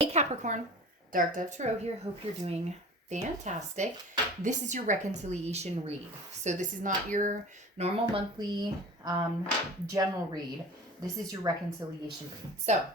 Hey Capricorn, Dark Dove Tarot here. Hope you're doing fantastic. This is your reconciliation read. So this is not your normal monthly general read. This is your reconciliation read. So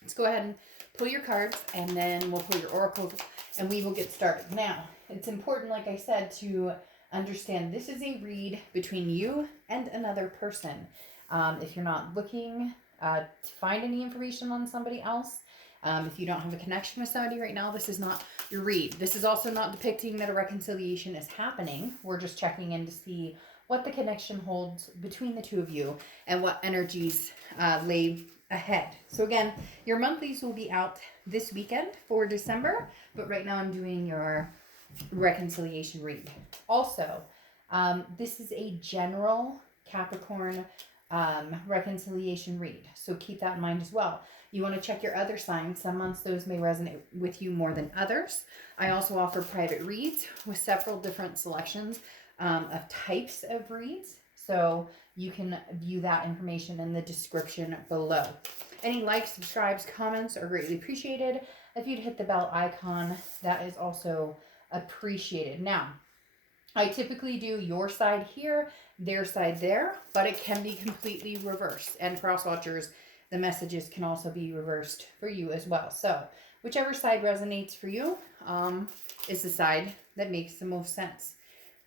let's go ahead and pull your cards and then we'll pull your oracles and we will get started. Now, it's important, like I said, to understand this is a read between you and another person. If you're not looking to find any information on somebody else, if you don't have a connection with somebody right now, this is not your read. This is also not depicting that a reconciliation is happening. We're just checking in to see what the connection holds between the two of you and what energies lay ahead. So again, your monthlies will be out this weekend for December, but right now I'm doing your reconciliation read. Also, this is a general Capricorn reconciliation read. So keep that in mind as well. You want to check your other signs. Some months those may resonate with you more than others. I also offer private reads with several different selections of types of reads. So you can view that information in the description below. Any likes, subscribes, comments are greatly appreciated. If you'd hit the bell icon, that is also appreciated. Now, I typically do your side here, their side there, but it can be completely reversed. And cross watchers, the messages can also be reversed for you as well. So whichever side resonates for you is the side that makes the most sense.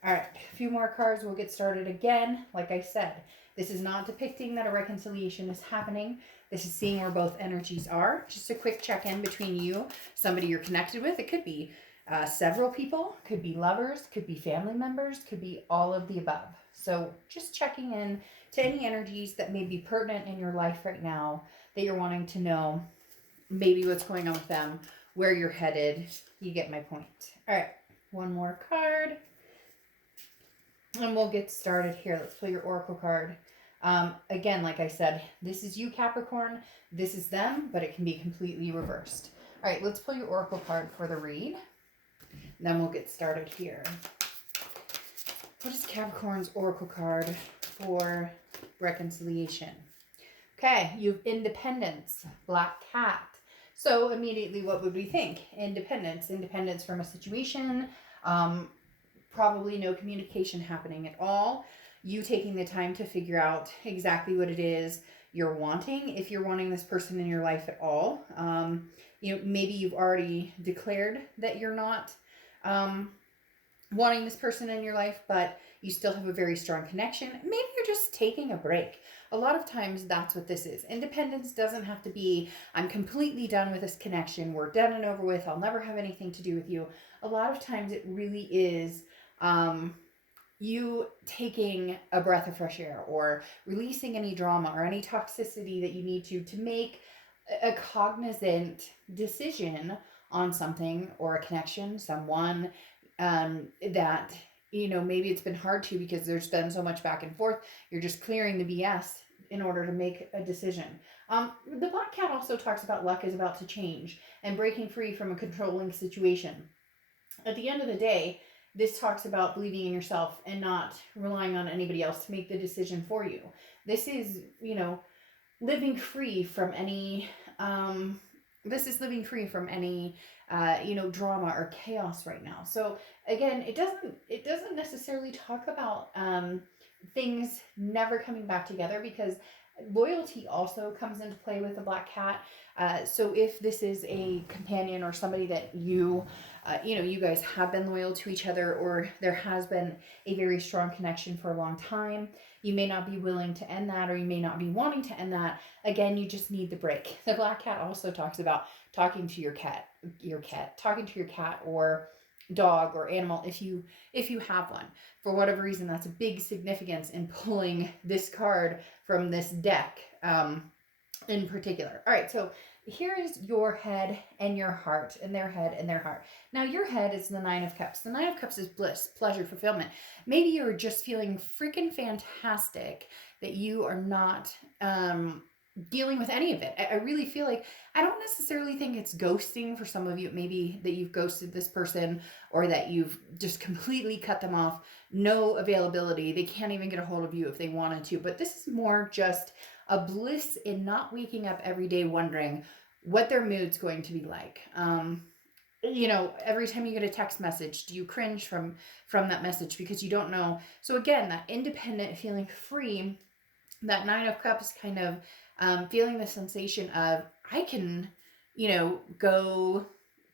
All right, a few more cards. We'll get started again. Like I said, this is not depicting that a reconciliation is happening. This is seeing where both energies are. Just a quick check-in between you, somebody you're connected with. It could be several people, could be lovers, could be family members, could be all of the above. So just checking in to any energies that may be pertinent in your life right now that you're wanting to know, maybe what's going on with them, where you're headed. You get my point. All right, one more card. And we'll get started here. Let's pull your oracle card. Again, like I said, this is you, Capricorn. This is them, but it can be completely reversed. All right, let's pull your oracle card for the read. Then we'll get started here. What is Capricorn's oracle card for reconciliation? Okay, you have independence, black cat. So immediately what would we think? Independence. Independence from a situation. Probably no communication happening at all. You taking the time to figure out exactly what it is you're wanting. If you're wanting this person in your life at all. Maybe you've already declared that you're not wanting this person in your life, but you still have a very strong connection. Maybe you're just taking a break. A lot of times that's what this is. Independence doesn't have to be, I'm completely done with this connection. We're done and over with. I'll never have anything to do with you. A lot of times it really is you taking a breath of fresh air or releasing any drama or any toxicity that you need to make a cognizant decision on something or a connection, someone that, maybe it's been hard to because there's been so much back and forth. You're just clearing the BS in order to make a decision. The black cat also talks about luck is about to change and breaking free from a controlling situation. At the end of the day, this talks about believing in yourself and not relying on anybody else to make the decision for you. This is, living free from any drama or chaos right now. So again, it doesn't necessarily talk about things never coming back together, because loyalty also comes into play with the black cat. So if this is a companion or somebody that you guys have been loyal to each other, or there has been a very strong connection for a long time, you may not be willing to end that, or you may not be wanting to end that. Again, you just need the break. The black cat also talks about talking to your cat, talking to your cat or dog or animal if you have one. For whatever reason, that's a big significance in pulling this card from this deck in particular. All right, so here is your head and your heart, and their head and their heart. Now, your head is the Nine of Cups. The Nine of Cups is bliss, pleasure, fulfillment. Maybe you're just feeling freaking fantastic that you are not dealing with any of it. I really feel like, I don't necessarily think it's ghosting for some of you. Maybe that you've ghosted this person, or that you've just completely cut them off. No availability. They can't even get a hold of you if they wanted to. But this is more just a bliss in not waking up every day wondering, what their mood's going to be like. You know, every time you get a text message, do you cringe from that message because you don't know? So again, that independent, feeling free, that Nine of Cups kind of feeling the sensation of, I can, you know, go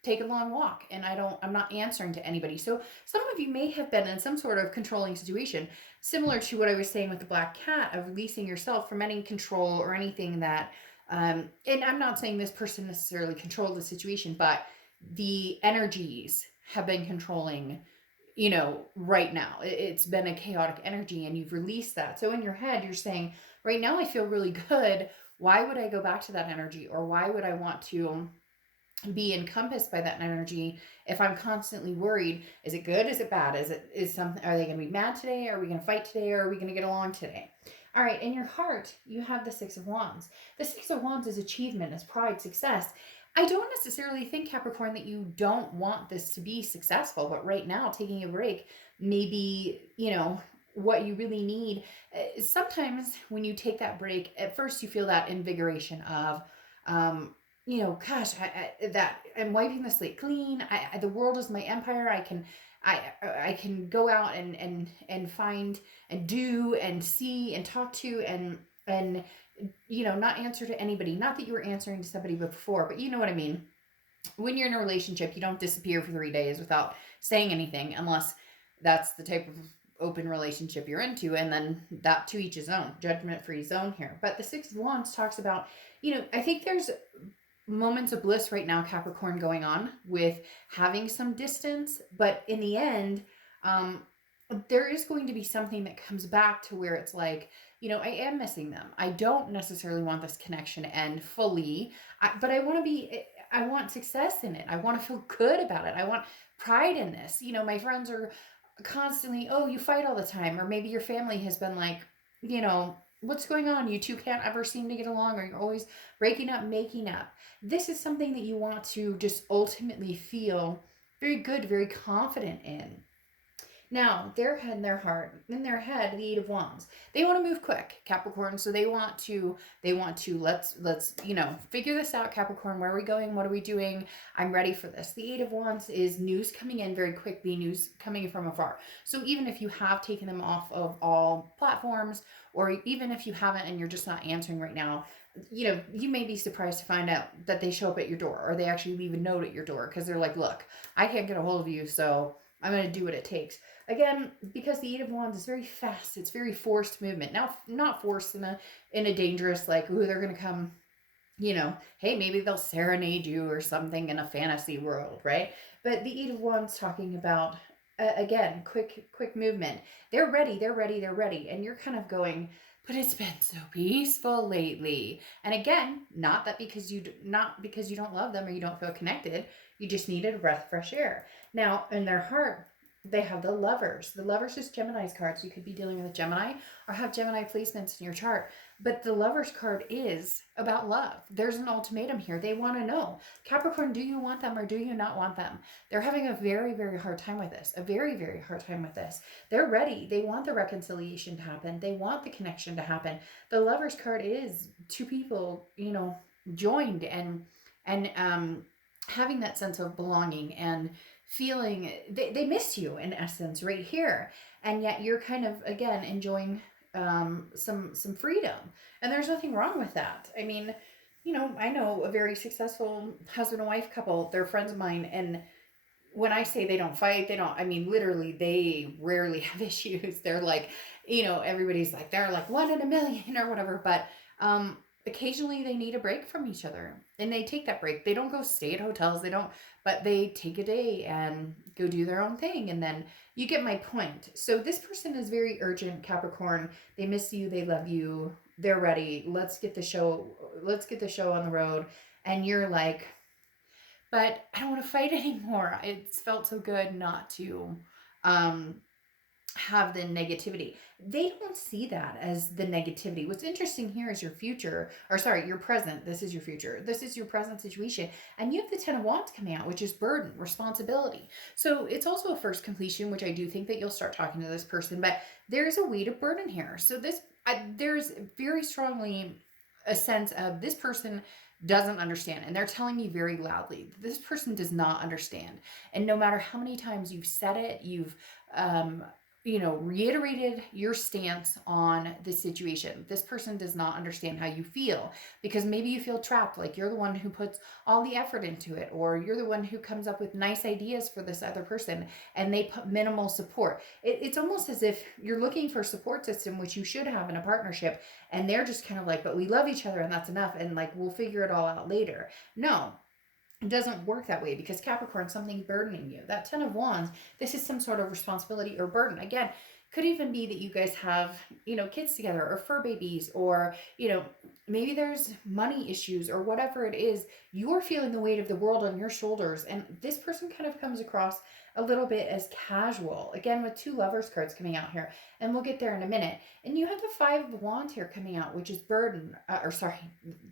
take a long walk and I'm not answering to anybody. So some of you may have been in some sort of controlling situation, similar to what I was saying with the black cat, of releasing yourself from any control or anything that, and I'm not saying this person necessarily controlled the situation, but the energies have been controlling, you know, right now. It's been a chaotic energy and you've released that. So in your head, you're saying, right now I feel really good. Why would I go back to that energy? Or why would I want to be encompassed by that energy if I'm constantly worried? Is it good? Is it bad? Is something, are they going to be mad today? Are we going to fight today? Or are we going to get along today? All right, in your heart, you have the Six of Wands. The Six of Wands is achievement, is pride, success. I don't necessarily think, Capricorn, that you don't want this to be successful, but right now, taking a break, maybe, you know, what you really need. Sometimes when you take that break, at first you feel that invigoration of, you know, gosh, that I'm wiping the slate clean. The world is my empire. I can go out and find and do and see and talk to and you know, not answer to anybody. Not that you were answering to somebody before, but you know what I mean. When you're in a relationship, you don't disappear for 3 days without saying anything, unless that's the type of open relationship you're into, and then that, to each his own, judgment-free zone here. But the Six of Wands talks about, you know, I think there's moments of bliss right now, Capricorn, going on with having some distance, but in the end, there is going to be something that comes back to where it's like, you know, I am missing them. I don't necessarily want this connection to end fully, but I want success in it. I want to feel good about it. I want pride in this. You know, my friends are constantly, oh, you fight all the time. Or maybe your family has been like, you know, what's going on? You two can't ever seem to get along, or you're always breaking up, making up. This is something that you want to just ultimately feel very good, very confident in. Now, their head and their heart, in their head, the Eight of Wands. They want to move quick, Capricorn. So they want to, let's, you know, figure this out, Capricorn. Where are we going? What are we doing? I'm ready for this. The Eight of Wands is news coming in very quickly, news coming from afar. So even if you have taken them off of all platforms, or even if you haven't and you're just not answering right now, you know, you may be surprised to find out that they show up at your door, or they actually leave a note at your door because they're like, look, I can't get a hold of you, so I'm going to do what it takes. Again, because the Eight of Wands is very fast. It's very forced movement. Now, not forced in a dangerous, like, ooh, they're going to come, you know, hey, maybe they'll serenade you or something in a fantasy world, right? But the Eight of Wands talking about, again, quick movement. They're ready. And you're kind of going, but it's been so peaceful lately. And again, not because you don't love them or you don't feel connected. You just needed a breath of fresh air. Now, in their heart, they have the Lovers. The Lovers is Gemini's card. So you could be dealing with a Gemini or have Gemini placements in your chart. But the Lovers card is about love. There's an ultimatum here. They want to know, Capricorn, do you want them or do you not want them? They're having a very, very hard time with this. A very, very hard time with this. They're ready. They want the reconciliation to happen. They want the connection to happen. The Lovers card is two people, you know, joined and having that sense of belonging and feeling they miss you, in essence, right here. And yet you're kind of, again, enjoying some freedom, and there's nothing wrong with that. I mean, you know, I know a very successful husband and wife couple. They're friends of mine, and when I say they don't fight, I mean, literally, they rarely have issues. They're like, you know, everybody's like, they're like 1 in a million or whatever, but occasionally they need a break from each other, and they take that break. They don't go stay at hotels, but they take a day and go do their own thing. And then you get my point. So this person is very urgent, Capricorn. They miss you, they love you, they're ready. Let's get the show on the road. And you're like, but I don't want to fight anymore. It's felt so good not to have the negativity. They don't see that as the negativity. What's interesting here is your present. This is your future. This is your present situation. And you have the Ten of Wands coming out, which is burden, responsibility. So it's also a first completion, which I do think that you'll start talking to this person, but there's a weight of burden here. So there's very strongly a sense of this person doesn't understand. And they're telling me very loudly, this person does not understand. And no matter how many times you've said it, you've, reiterated your stance on this situation, this person does not understand how you feel, because maybe you feel trapped, like you're the one who puts all the effort into it, or you're the one who comes up with nice ideas for this other person and they put minimal support. It's almost as if you're looking for a support system, which you should have in a partnership, and they're just kind of like, but we love each other and that's enough, and like we'll figure it all out later. No, it doesn't work that way, because Capricorn, something's burdening you. That 10 of Wands, this is some sort of responsibility or burden. Again, could even be that you guys have, kids together, or fur babies, or, maybe there's money issues or whatever it is. You're feeling the weight of the world on your shoulders. And this person kind of comes across a little bit as casual. Again, with 2 lovers cards coming out here. And we'll get there in a minute. And you have the 5 of Wands here coming out, which is burden,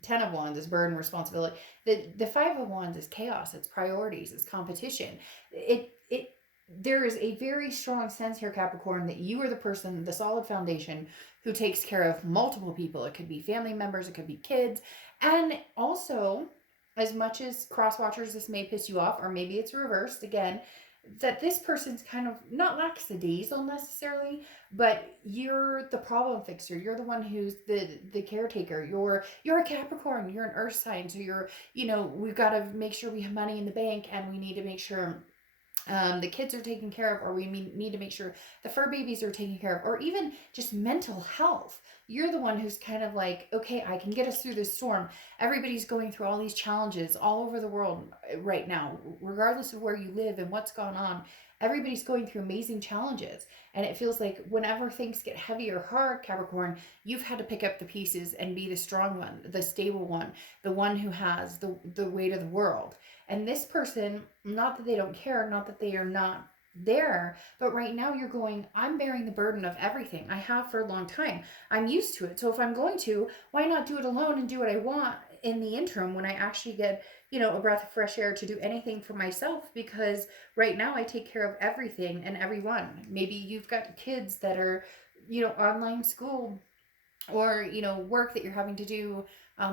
10 of Wands is burden, responsibility. The 5 of Wands is chaos, it's priorities, it's competition. There is a very strong sense here, Capricorn, that you are the person, the solid foundation, who takes care of multiple people. It could be family members, it could be kids. And also, as much as cross watchers, this may piss you off, or maybe it's reversed again, that this person's kind of not lackadaisical necessarily, but you're the problem fixer. You're the one who's the caretaker. You're a Capricorn. You're an Earth sign, so we've got to make sure we have money in the bank, and we need to make sure the kids are taken care of, or we need to make sure the fur babies are taken care of, or even just mental health. You're the one who's kind of like, okay, I can get us through this storm. Everybody's going through all these challenges all over the world right now, regardless of where you live and what's going on. Everybody's going through amazing challenges. And it feels like whenever things get heavy or hard, Capricorn, you've had to pick up the pieces and be the strong one, the stable one, the one who has the weight of the world. And this person, not that they don't care, not that they are not there, but right now you're going, I'm bearing the burden of everything. I have for a long time. I'm used to it. So if I'm going to, why not do it alone and do what I want in the interim, when I actually get, a breath of fresh air to do anything for myself? Because right now I take care of everything and everyone. Maybe you've got kids that are, online school, or work that you're having to do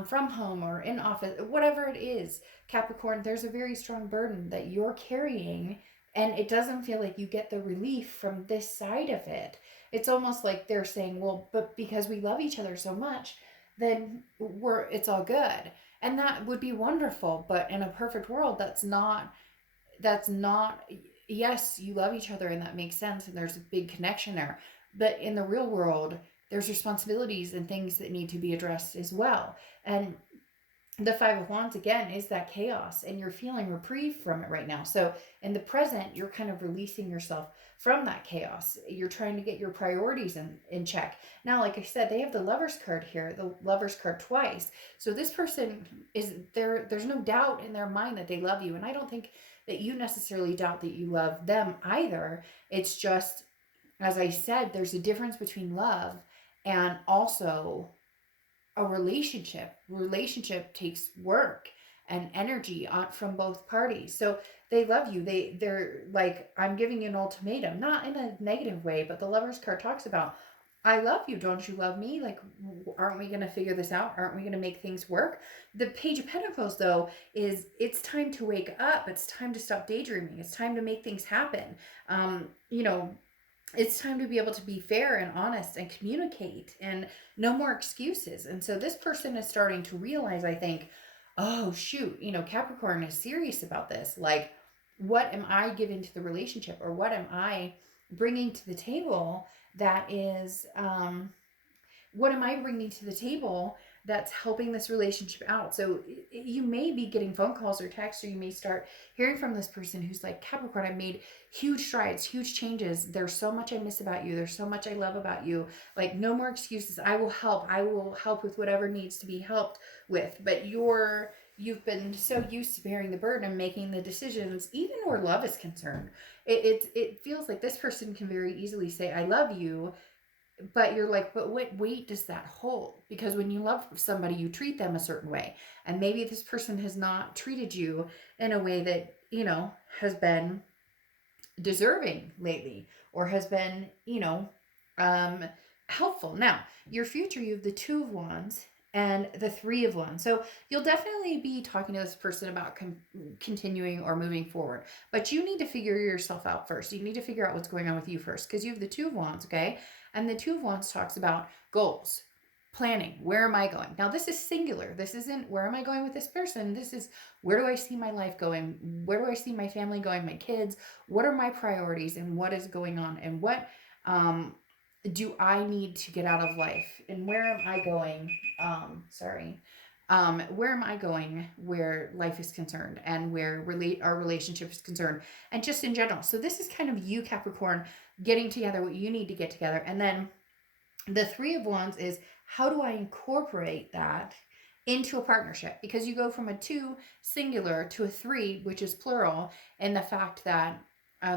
from home or in office, whatever it is. Capricorn, there's a very strong burden that you're carrying, and it doesn't feel like you get the relief from this side of it. It's almost like they're saying, well, but because we love each other so much, then it's all good. And that would be wonderful, but in a perfect world, that's not. Yes, you love each other and that makes sense, and there's a big connection there, but in the real world, there's responsibilities and things that need to be addressed as well. And the 5 of Wands, again, is that chaos, and you're feeling reprieve from it right now. So in the present, you're kind of releasing yourself from that chaos. You're trying to get your priorities in check. Now, like I said, they have the Lover's card here, the Lover's card twice. So this person is there. There's no doubt in their mind that they love you. And I don't think that you necessarily doubt that you love them either. It's just, as I said, there's a difference between love and also a relationship. Relationship takes work and energy from both parties. So they love you. They're like, I'm giving you an ultimatum, not in a negative way, but the Lover's card talks about, I love you. Don't you love me? Like, aren't we going to figure this out? Aren't we going to make things work? The Page of Pentacles, though, is it's time to wake up. It's time to stop daydreaming. It's time to make things happen. It's time to be able to be fair and honest and communicate, and no more excuses. And so this person is starting to realize, I think, oh, shoot, Capricorn is serious about this. Like, what am I giving to the relationship, or what am I bringing to the table that is, what am I bringing to the table that's helping this relationship out? So you may be getting phone calls or texts, or you may start hearing from this person who's like, Capricorn, I've made huge strides, huge changes. There's so much I miss about you. There's so much I love about you. Like, no more excuses. I will help. I will help with whatever needs to be helped with. But you've been so used to bearing the burden and making the decisions, even where love is concerned. It feels like this person can very easily say, I love you, but you're like, but what weight does that hold? Because when you love somebody, you treat them a certain way. And maybe this person has not treated you in a way that, has been deserving lately, or has been, helpful. Now, your future, you have the 2 of Wands and the Three of Wands. So you'll definitely be talking to this person about continuing or moving forward, but you need to figure yourself out first. You need to figure out what's going on with you first, because you have the Two of Wands, okay? And the Two of Wands talks about goals, planning. Where am I going? Now, this is singular. This isn't where am I going with this person? This is where do I see my life going? Where do I see my family going? My kids? What are my priorities and what is going on? And what do I need to get out of life? And where am I going? Where am I going where life is concerned and where our relationship is concerned, and just in general. So this is kind of you, Capricorn, getting together what you need to get together. And then the Three of Wands is how do I incorporate that into a partnership? Because you go from a 2 singular to a 3, which is plural, and the fact that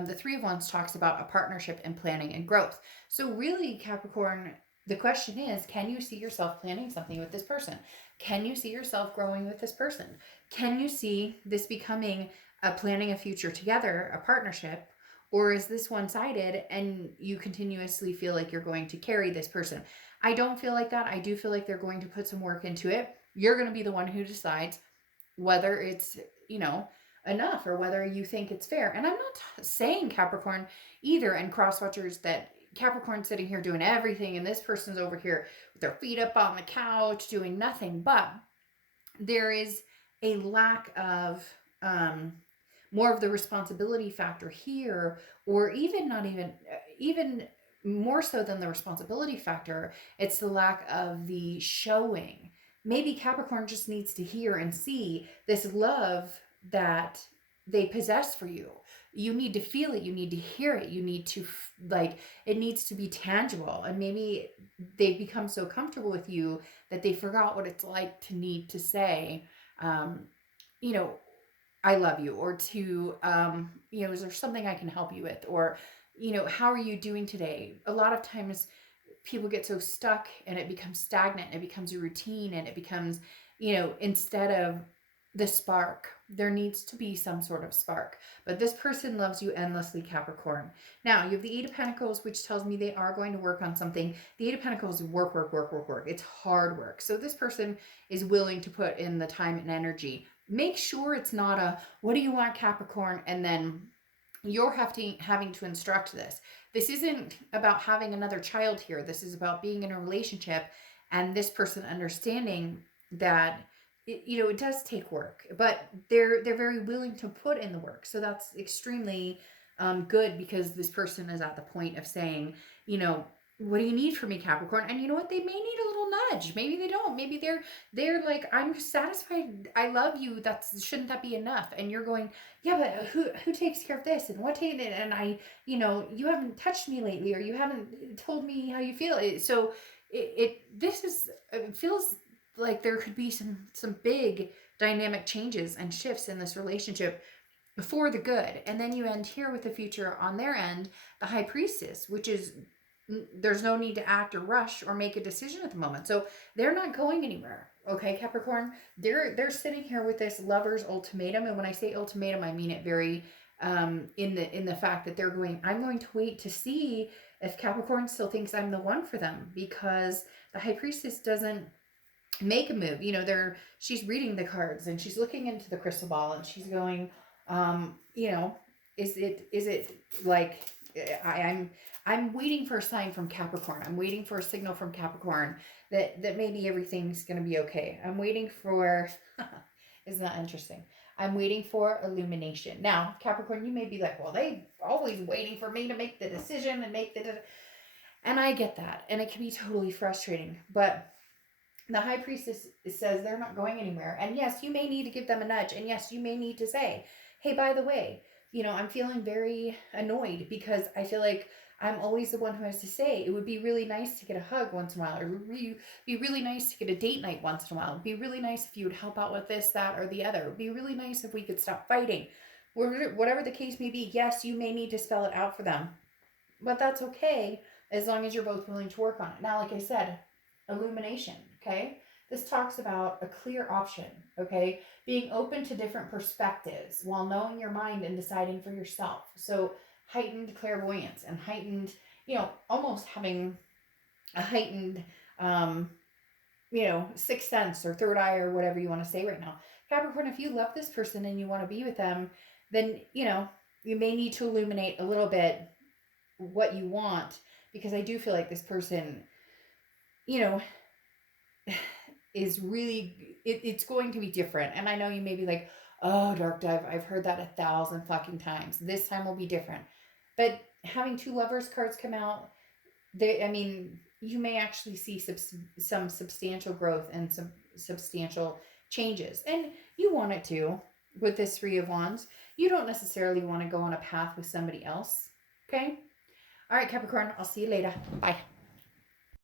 the Three of Wands talks about a partnership and planning and growth. So really, Capricorn, the question is, can you see yourself planning something with this person? Can you see yourself growing with this person? Can you see this becoming planning a future together, a partnership? Or is this one-sided and you continuously feel like you're going to carry this person? I don't feel like that. I do feel like they're going to put some work into it. You're going to be the one who decides whether it's, enough or whether you think it's fair. And I'm not saying, Capricorn, either, and cross-watchers, that Capricorn's sitting here doing everything and this person's over here with their feet up on the couch doing nothing. But there is a lack of more of the responsibility factor here, or even more so than the responsibility factor, it's the lack of the showing. Maybe Capricorn just needs to hear and see this love that they possess for you. You need to feel it. You need to hear it. You need to, it needs to be tangible. And maybe they've become so comfortable with you that they forgot what it's like to need to say, I love you, or to, is there something I can help you with? Or, how are you doing today? A lot of times people get so stuck and it becomes stagnant, and it becomes a routine, and it becomes, instead of the spark, there needs to be some sort of spark. But this person loves you endlessly, Capricorn. Now, you have the Eight of Pentacles, which tells me they are going to work on something. The Eight of Pentacles is work. It's hard work. So this person is willing to put in the time and energy. Make sure it's not a, what do you want, Capricorn? And then you're having to instruct this. This isn't about having another child here. This is about being in a relationship and this person understanding that it does take work, but they're very willing to put in the work. So that's extremely good, because this person is at the point of saying, what do you need from me, Capricorn? And you know what? They may need a little nudge. Maybe they don't. Maybe they're like, I'm satisfied. I love you. Shouldn't that be enough? And you're going, yeah, but who takes care of this? And what takes it? And I, you haven't touched me lately, or you haven't told me how you feel. So it feels like there could be some big dynamic changes and shifts in this relationship for the good. And then you end here with the future on their end, the High Priestess, which is, there's no need to act or rush or make a decision at the moment. So they're not going anywhere. Okay, Capricorn, they're sitting here with this lover's ultimatum. And when I say ultimatum, I mean it very in the fact that they're going, I'm going to wait to see if Capricorn still thinks I'm the one for them, because the High Priestess doesn't make a move. She's reading the cards and she's looking into the crystal ball and she's going, is it like, I'm waiting for a sign from Capricorn. I'm waiting for a signal from Capricorn that maybe everything's going to be okay. I'm waiting for, isn't that interesting? I'm waiting for illumination. Now, Capricorn, you may be like, well, they always waiting for me to make the decision and I get that. And it can be totally frustrating, but the High Priestess says they're not going anywhere. And yes, you may need to give them a nudge. And yes, you may need to say, hey, by the way, I'm feeling very annoyed because I feel like I'm always the one who has to say, it would be really nice to get a hug once in a while, or it would be really nice to get a date night once in a while. It would be really nice if you would help out with this, that, or the other. It would be really nice if we could stop fighting. Whatever the case may be, yes, you may need to spell it out for them. But that's okay, as long as you're both willing to work on it. Now, like I said, illumination, okay? This talks about a clear option, okay? Being open to different perspectives while knowing your mind and deciding for yourself. So heightened clairvoyance and heightened, almost having a heightened you know, sixth sense or third eye or whatever you want to say right now. Capricorn, if you love this person and you want to be with them, then, you know, you may need to illuminate a little bit what you want, because I do feel like this person, you know, is really, it's going to be different. And I know you may be like, oh, Dark Dive, I've heard that 1,000 fucking times. This time will be different. But having two lovers cards come out, they, I mean, you may actually see some substantial growth and some substantial changes. And you want it to with this Three of Wands. You don't necessarily want to go on a path with somebody else. Okay? All right, Capricorn, I'll see you later. Bye.